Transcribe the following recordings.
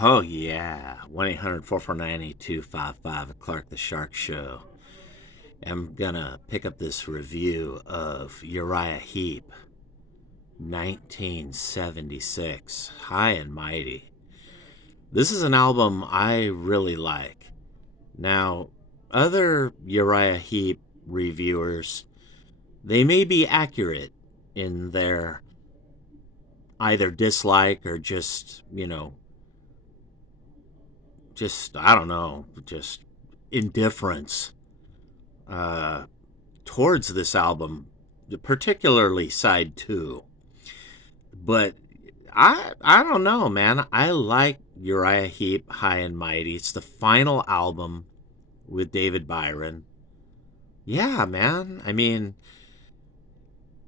Oh, yeah. 1-800-449-8255, the Clark the Shark Show. I'm going to pick up this review of URIAH HEEP, 1976, High and Mighty. This is an album I really like. Now, other URIAH HEEP reviewers, they may be accurate in their either dislike or just I don't know, just indifference uh, towards this album, particularly side two. But I don't know, man. I like URIAH HEEP, High and Mighty. It's the final album with David Byron. Yeah, man. I mean,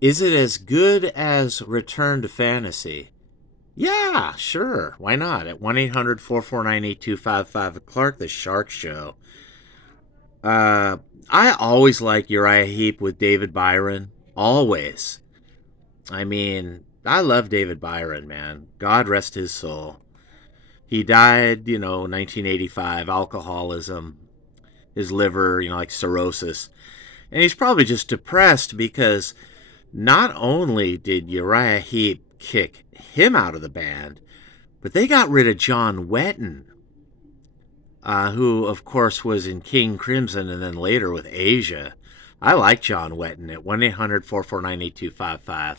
is it as good as Return to Fantasy? Yeah, sure. Why not? At 1-800-449-8255, Clark the Shark Show. Uh, I always like URIAH HEEP with David Byron. Always. I mean, I love David Byron, man. God rest his soul. He died, 1985, alcoholism, his liver, like cirrhosis. And he's probably just depressed because not only did URIAH HEEP kick him out of the band, but they got rid of John Wetton, who, of course, was in King Crimson and then later with Asia. I like John Wetton at 1-800-449-8255.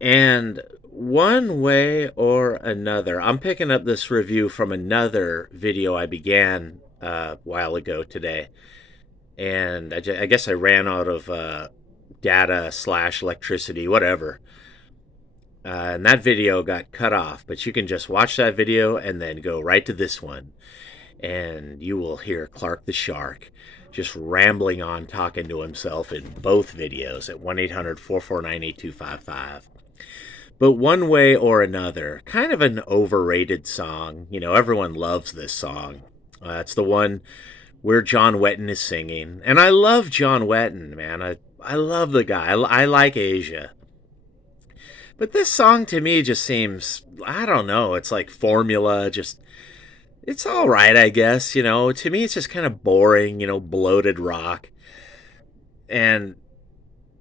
And one way or another, I'm picking up this review from another video I began a while ago today. And I guess I ran out of data / electricity, whatever. And that video got cut off, but you can just watch that video and then go right to this one. And you will hear Clark the Shark just rambling on, talking to himself in both videos at 1-800-449-8255. But one way or another, kind of an overrated song. Everyone loves this song. It's the one where John Wetton is singing. And I love John Wetton, man. I love the guy. I like Asia. But this song to me just seems, I don't know, it's like formula, it's all right, I guess. To me, it's just kind of boring, bloated rock. And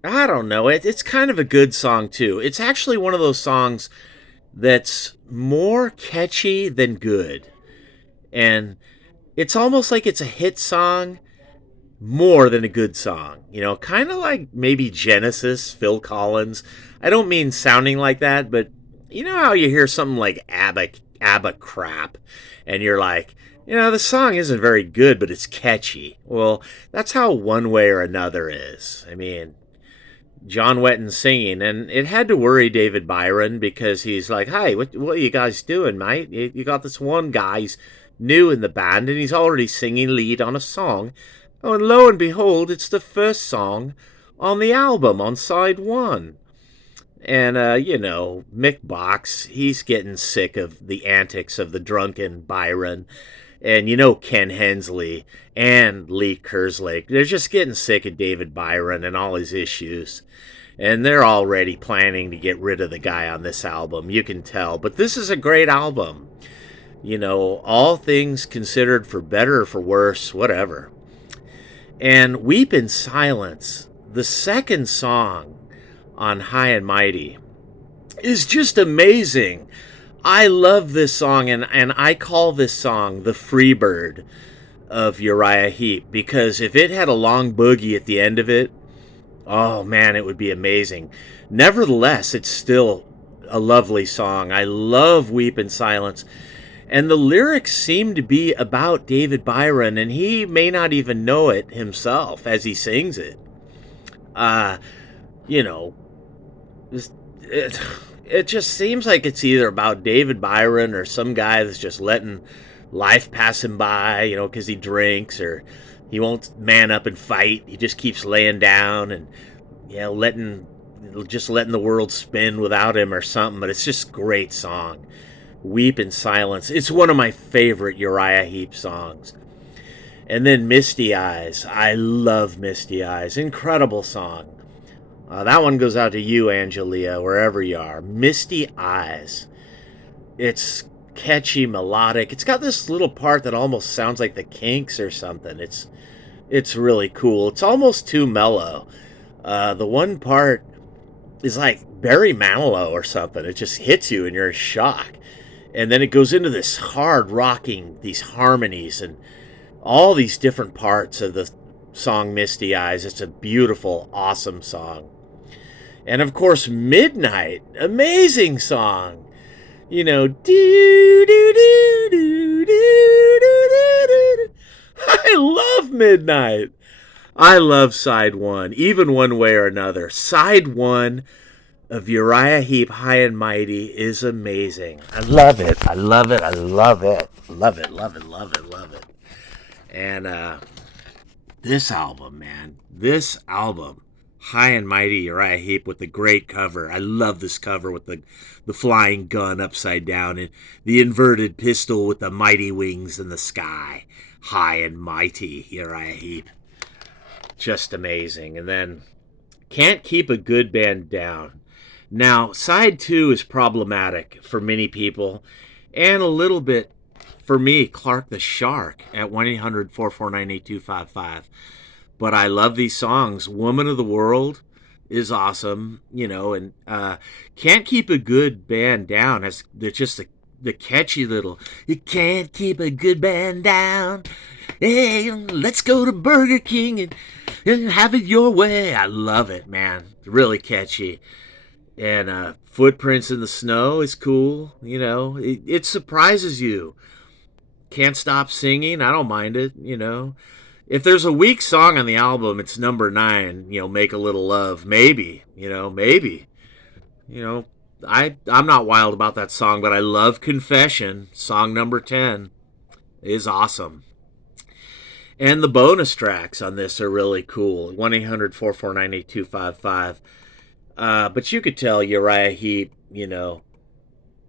I don't know, it's kind of a good song, too. It's actually one of those songs that's more catchy than good. And it's almost like it's a hit song more than a good song. Kind of like maybe Genesis, Phil Collins. I don't mean sounding like that, but you know how you hear something like ABBA crap, and you're like, the song isn't very good, but it's catchy. Well, that's how One Way or Another is. I mean, John Wetton singing, and it had to worry David Byron because he's like, "Hey, what are you guys doing, mate? You got this one guy, he's new in the band, and he's already singing lead on a song. Oh, and lo and behold, it's the first song on the album on side one." And, Mick Box, he's getting sick of the antics of the drunken Byron. And, Ken Hensley and Lee Kerslake, they're just getting sick of David Byron and all his issues. And they're already planning to get rid of the guy on this album. You can tell. But this is a great album. All things considered, for better or for worse, whatever. And Weep in Silence, the second song on High and Mighty, is just amazing. I love this song, and I call this song the Freebird of URIAH HEEP, because if it had a long boogie at the end of it, oh man, it would be amazing. Nevertheless, it's still a lovely song. I love Weep in Silence. And the lyrics seem to be about David Byron, and he may not even know it himself as he sings it. You know, it just seems like it's either about David Byron or some guy that's just letting life pass him by, because he drinks or he won't man up and fight. He just keeps laying down and, letting the world spin without him or something. But it's just a great song. Weep in Silence. It's one of my favorite URIAH HEEP songs. And then Misty Eyes. I love Misty Eyes. Incredible song. That one goes out to you, Angelia, wherever you are. Misty Eyes. It's catchy, melodic. It's got this little part that almost sounds like the Kinks or something. It's really cool. It's almost too mellow. The one part is like Barry Manilow or something. It just hits you and you're in shock. And then it goes into this hard rocking, these harmonies and all these different parts of the song Misty Eyes. It's a beautiful, awesome song. And of course, Midnight, amazing song. You know, do do do do do do do. I love Midnight. I love side one, even one way or another. Side one of Uriah Heep, High and Mighty, is amazing. I love it. I love it. I love it. Love it. Love it. Love it. Love it. And this album, man, this album, High and Mighty, Uriah Heep, with the great cover. I love this cover with the flying gun upside down and the inverted pistol with the mighty wings in the sky. High and Mighty, Uriah Heep. Just amazing. And then Can't Keep a Good Band Down. Now, side two is problematic for many people and a little bit for me, Clark the Shark, at 1-800-449-8255. But I love these songs. Woman of the World is awesome, you know, and Can't Keep a Good Band Down. They're just the catchy little, you can't keep a good band down. Hey, let's go to Burger King and have it your way. I love it, man. Really catchy. And Footprints in the Snow is cool. You know, it surprises you. Can't Stop Singing, I don't mind it, you know. If there's a weak song on the album, it's number 9, you know, Make a Little Love. Maybe, you know, maybe. You know, I'm not wild about that song, but I love Confession. Song number 10 is awesome. And the bonus tracks on this are really cool. 1-800-449-8255. But you could tell Uriah Heep, you know,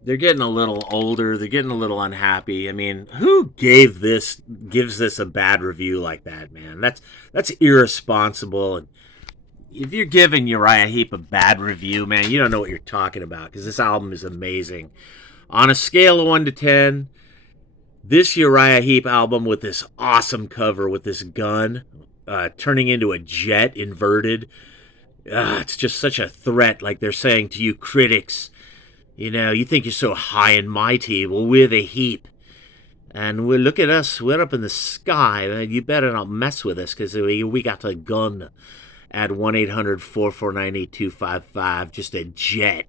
they're getting a little older. They're getting a little unhappy. I mean, who gives this a bad review like that, man? That's irresponsible. And if you're giving Uriah Heep a bad review, man, you don't know what you're talking about, because this album is amazing. On a scale of 1 to 10, this Uriah Heep album with this awesome cover with this gun turning into a jet inverted, it's just such a threat. Like they're saying to you critics, you know, you think you're so high and mighty. Well, we're the Heep. And look at us. We're up in the sky. You better not mess with us, because we got a gun at 1-800-449-8255. Just a jet.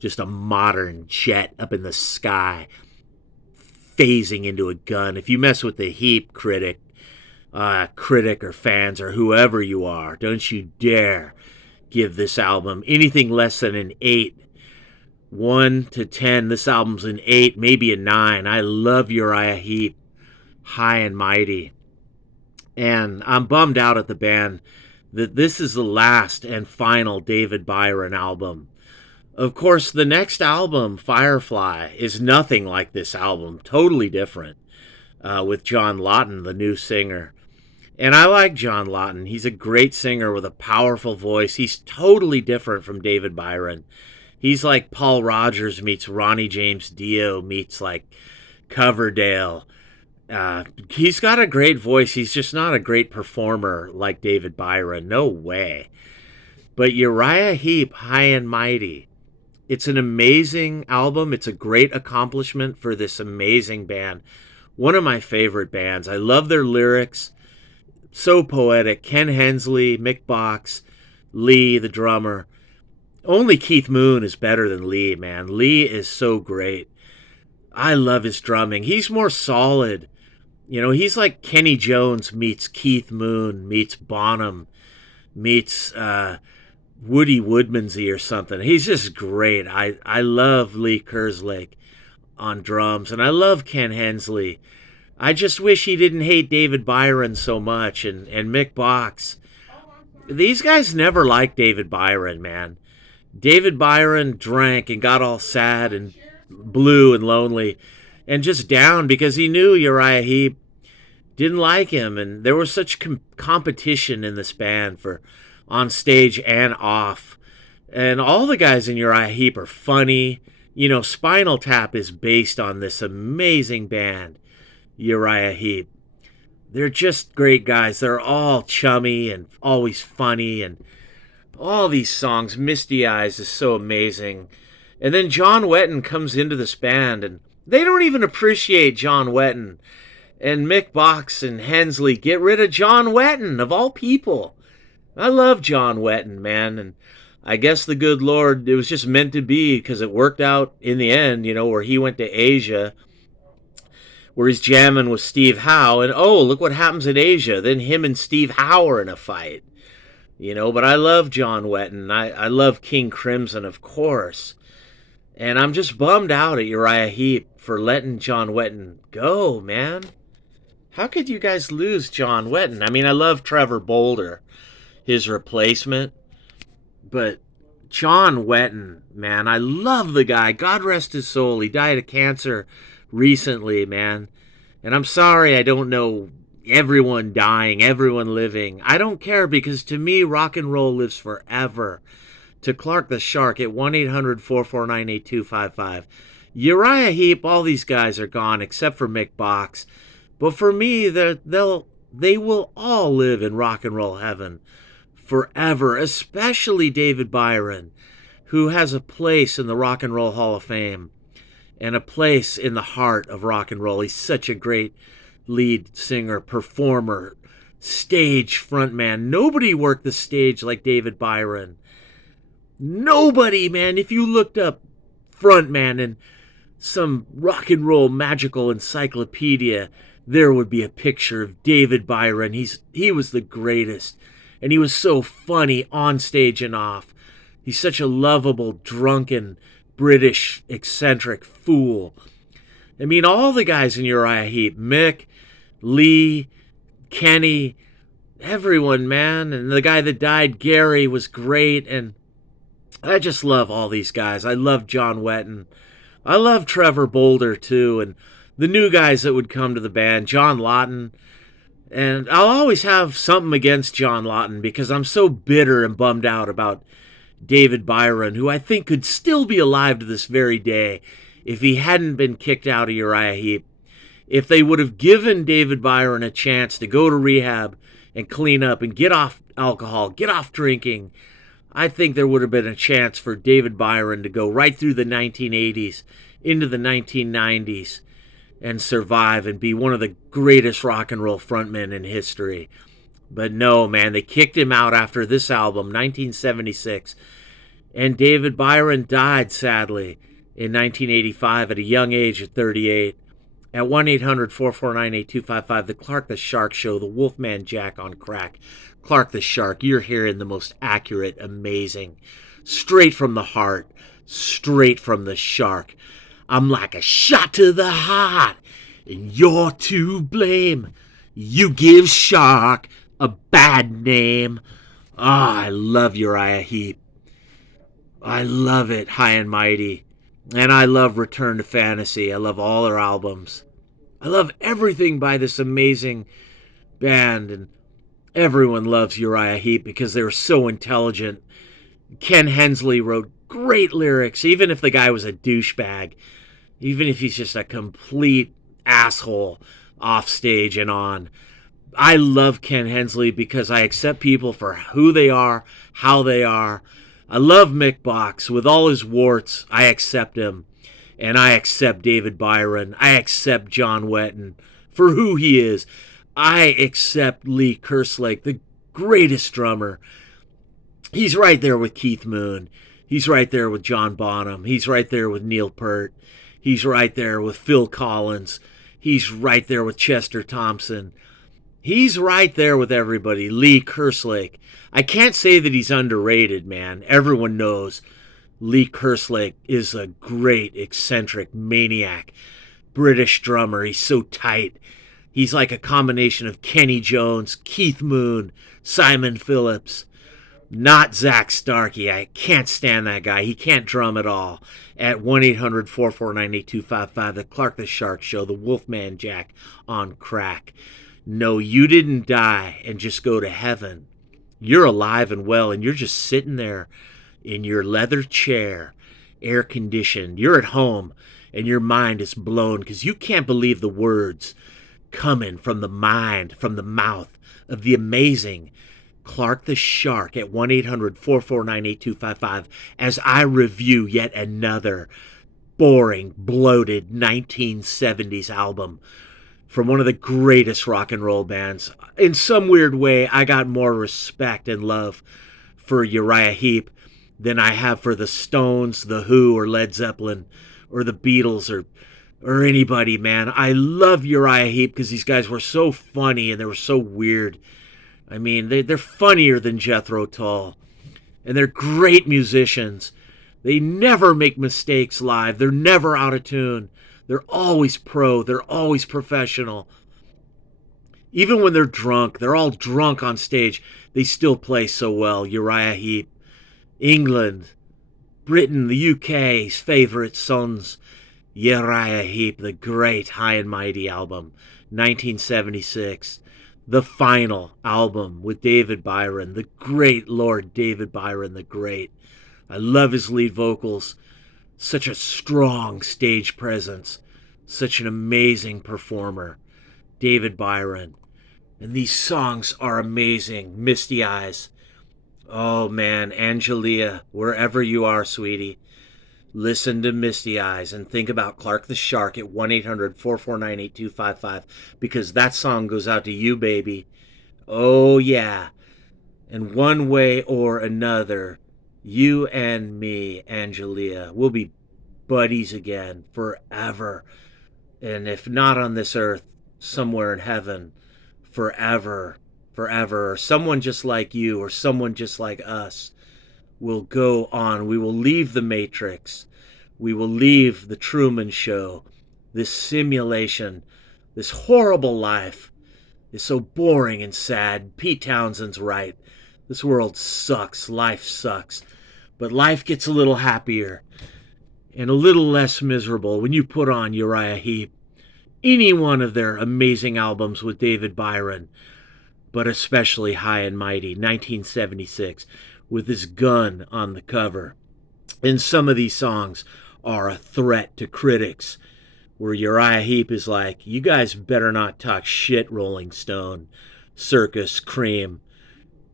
Just a modern jet up in the sky, phasing into a gun. If you mess with the Heep critic or fans or whoever you are, don't you dare give this album anything less than an 8. 1 to 10, this album's an 8, maybe a 9. I love Uriah Heep, High and Mighty. And I'm bummed out at the band that this is the last and final David Byron album. Of course, the next album, Firefly, is nothing like this album. Totally different, with John Lawton, the new singer. And I like John Lawton. He's a great singer with a powerful voice. He's totally different from David Byron. He's like Paul Rogers meets Ronnie James Dio meets like Coverdale. He's got a great voice. He's just not a great performer like David Byron. No way. But Uriah Heep, High and Mighty, it's an amazing album. It's a great accomplishment for this amazing band. One of my favorite bands. I love their lyrics. So poetic. Ken Hensley, Mick Box, Lee, the drummer. Only Keith Moon is better than Lee, man. Lee is so great. I love his drumming. He's more solid. You know, he's like Kenny Jones meets Keith Moon, meets Bonham, meets Woody Woodmansey or something. He's just great. I love Lee Kerslake on drums, and I love Ken Hensley. I just wish he didn't hate David Byron so much, and Mick Box. These guys never liked David Byron, man. David Byron drank and got all sad and blue and lonely and just down because he knew Uriah Heep didn't like him, and there was such competition in this band for on stage and off. And all the guys in Uriah Heep are funny, Spinal Tap is based on this amazing band, Uriah Heep. They're just great guys. They're all chummy and always funny, and all these songs. Misty Eyes is so amazing. And then John Wetton comes into this band, and they don't even appreciate John Wetton. And Mick Box and Hensley get rid of John Wetton, of all people. I love John Wetton, man, and I guess the good Lord, it was just meant to be because it worked out in the end, where he went to Asia, where he's jamming with Steve Howe, and oh, look what happens in Asia. Then him and Steve Howe are in a fight, but I love John Wetton. I love King Crimson, of course. And I'm just bummed out at Uriah Heep for letting John Wetton go, man. How could you guys lose John Wetton? I mean, I love Trevor Bolder, his replacement. But John Wetton, man, I love the guy. God rest his soul. He died of cancer recently, man. And I'm sorry I don't know everyone dying, everyone living. I don't care because to me, rock and roll lives forever. To Clark the Shark at 1-800-449-8255. Uriah Heep, all these guys are gone except for Mick Box. But for me, they will all live in rock and roll heaven forever, especially David Byron, who has a place in the Rock and Roll Hall of Fame and a place in the heart of rock and roll. He's such a great lead singer, performer, stage frontman. Nobody worked the stage like David Byron. Nobody, man. If you looked up frontman in some rock and roll magical encyclopedia, there would be a picture of David Byron. He was the greatest. And he was so funny on stage and off. He's such a lovable, drunken, British, eccentric fool. I mean, all the guys in Uriah Heep, Mick, Lee, Kenny, everyone, man. And the guy that died, Gary, was great. And I just love all these guys. I love John Wetton. I love Trevor Bolder, too. And the new guys that would come to the band, John Lawton. And I'll always have something against John Lawton because I'm so bitter and bummed out about David Byron, who I think could still be alive to this very day if he hadn't been kicked out of Uriah Heep. If they would have given David Byron a chance to go to rehab and clean up and get off alcohol, get off drinking, I think there would have been a chance for David Byron to go right through the 1980s into the 1990s and survive and be one of the greatest rock and roll frontmen in history. But no, man, they kicked him out after this album, 1976. And David Byron died, sadly, in 1985 at a young age of 38. At 1-800-449-8255, the Clark the Shark Show, the Wolfman Jack on crack. Clark the Shark, you're hearing the most accurate, amazing, straight from the heart, straight from the shark. I'm like a shot to the heart, and you're to blame. You give Shark a bad name. I love Uriah Heep. I love it, High and Mighty. And I love Return to Fantasy. I love all their albums. I love everything by this amazing band, and everyone loves Uriah Heep because they were so intelligent. Ken Hensley wrote great lyrics, even if the guy was a douchebag. Even if he's just a complete asshole off stage and on. I love Ken Hensley because I accept people for who they are, how they are. I love Mick Box. With all his warts, I accept him. And I accept David Byron. I accept John Wetton for who he is. I accept Lee Kerslake, the greatest drummer. He's right there with Keith Moon. He's right there with John Bonham. He's right there with Neil Peart. He's right there with Phil Collins. He's right there with Chester Thompson. He's right there with everybody. Lee Kerslake. I can't say that he's underrated, man. Everyone knows Lee Kerslake is a great, eccentric, maniac British drummer. He's so tight. He's like a combination of Kenny Jones, Keith Moon, Simon Phillips. Not Zach Starkey. I can't stand that guy. He can't drum at all. At 1-800-449-8255, the Clark the Shark Show, the Wolfman Jack on crack. No, you didn't die and just go to heaven. You're alive and well, and you're just sitting there in your leather chair air conditioned. You're at home and your mind is blown because you can't believe the words coming from the mind, from the mouth of the amazing Clark the Shark at 1-800-449-8255 as I review yet another boring, bloated 1970s album from one of the greatest rock and roll bands. In some weird way, I got more respect and love for Uriah Heep than I have for the Stones, the Who, or Led Zeppelin, or the Beatles, or anybody, man. I love Uriah Heep because these guys were so funny and they were so weird. I mean, they're funnier than Jethro Tull, and they're great musicians. They never make mistakes live. They're never out of tune. They're always pro. They're always professional. Even when they're drunk, they're all drunk on stage. They still play so well. Uriah Heep, England, Britain, the UK's favorite sons. Uriah Heep, the great High and Mighty album, 1976. The final album with David Byron, the great Lord David Byron, the great. I love his lead vocals. Such a strong stage presence. Such an amazing performer. David Byron. And these songs are amazing. Misty Eyes. Oh man, Angelia, wherever you are, sweetie, listen to Misty Eyes and think about Clark the Shark at 1-800-449-8255 because that song goes out to you, baby. Oh yeah. And one way or another, you and me, Angelia, will be buddies again forever. And if not on this earth, somewhere in heaven, forever, forever. Or someone just like you or someone just like us will go on. We will leave the Matrix. We will leave the Truman Show, this simulation, this horrible life is so boring and sad. Pete Townsend's right. This world sucks. Life sucks. But life gets a little happier and a little less miserable when you put on Uriah Heep, any one of their amazing albums with David Byron, but especially High and Mighty, 1976, with his gun on the cover. And some of these songs are a threat to critics, where Uriah Heep is like, you guys better not talk shit, Rolling Stone, Circus, Cream.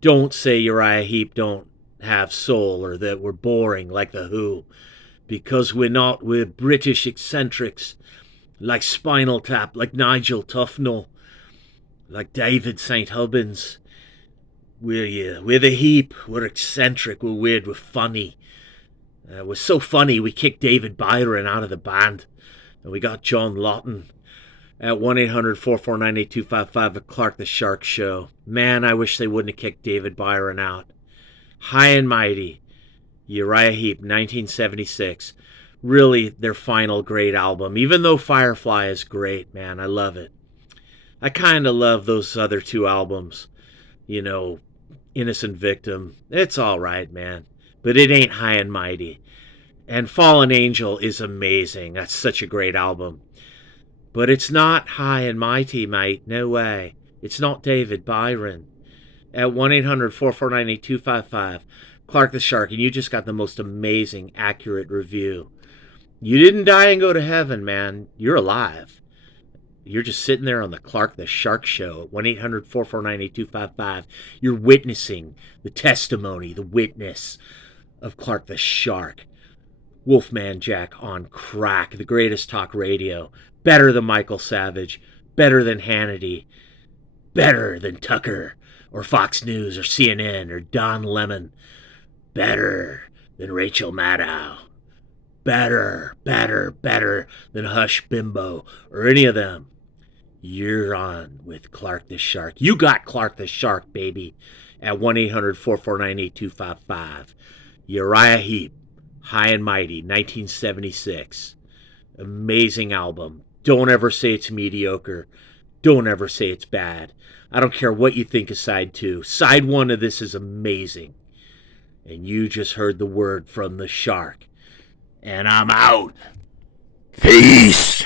Don't say Uriah Heep don't have soul or that we're boring like the Who, because we're not. We're British eccentrics, like Spinal Tap, like Nigel Tufnell, like David St. Hubbins. We're the Heep. We're eccentric. We're weird. We're funny. We're so funny we kicked David Byron out of the band, and we got John Lawton at 1-800-449-8255 at Clark the Shark Show. Man, I wish they wouldn't have kicked David Byron out. High and Mighty, Uriah Heep, 1976. Really their final great album. Even though Firefly is great, man, I love it. I kind of love those other two albums. You know, Innocent Victim. It's all right, man. But it ain't High and Mighty. And Fallen Angel is amazing. That's such a great album. But it's not High and Mighty, mate. No way. It's not David Byron. At 1-800-449-8255, Clark the Shark, and you just got the most amazing, accurate review. You didn't die and go to heaven, man. You're alive. You're just sitting there on the Clark the Shark Show at 1-800-449-8255. You're witnessing the testimony, the witness of Clark the Shark. Wolfman Jack on crack, the greatest talk radio. Better than Michael Savage. Better than Hannity. Better than Tucker or Fox News or CNN or Don Lemon. Better than Rachel Maddow. Better than Hush Bimbo or any of them. You're on with Clark the Shark. You got Clark the Shark, baby, at 1-800-449-8255. Uriah Heep, High and Mighty, 1976. Amazing album. Don't ever say it's mediocre. Don't ever say it's bad. I don't care what you think of side 2. Side 1 of this is amazing. And you just heard the word from the Shark. And I'm out. Peace.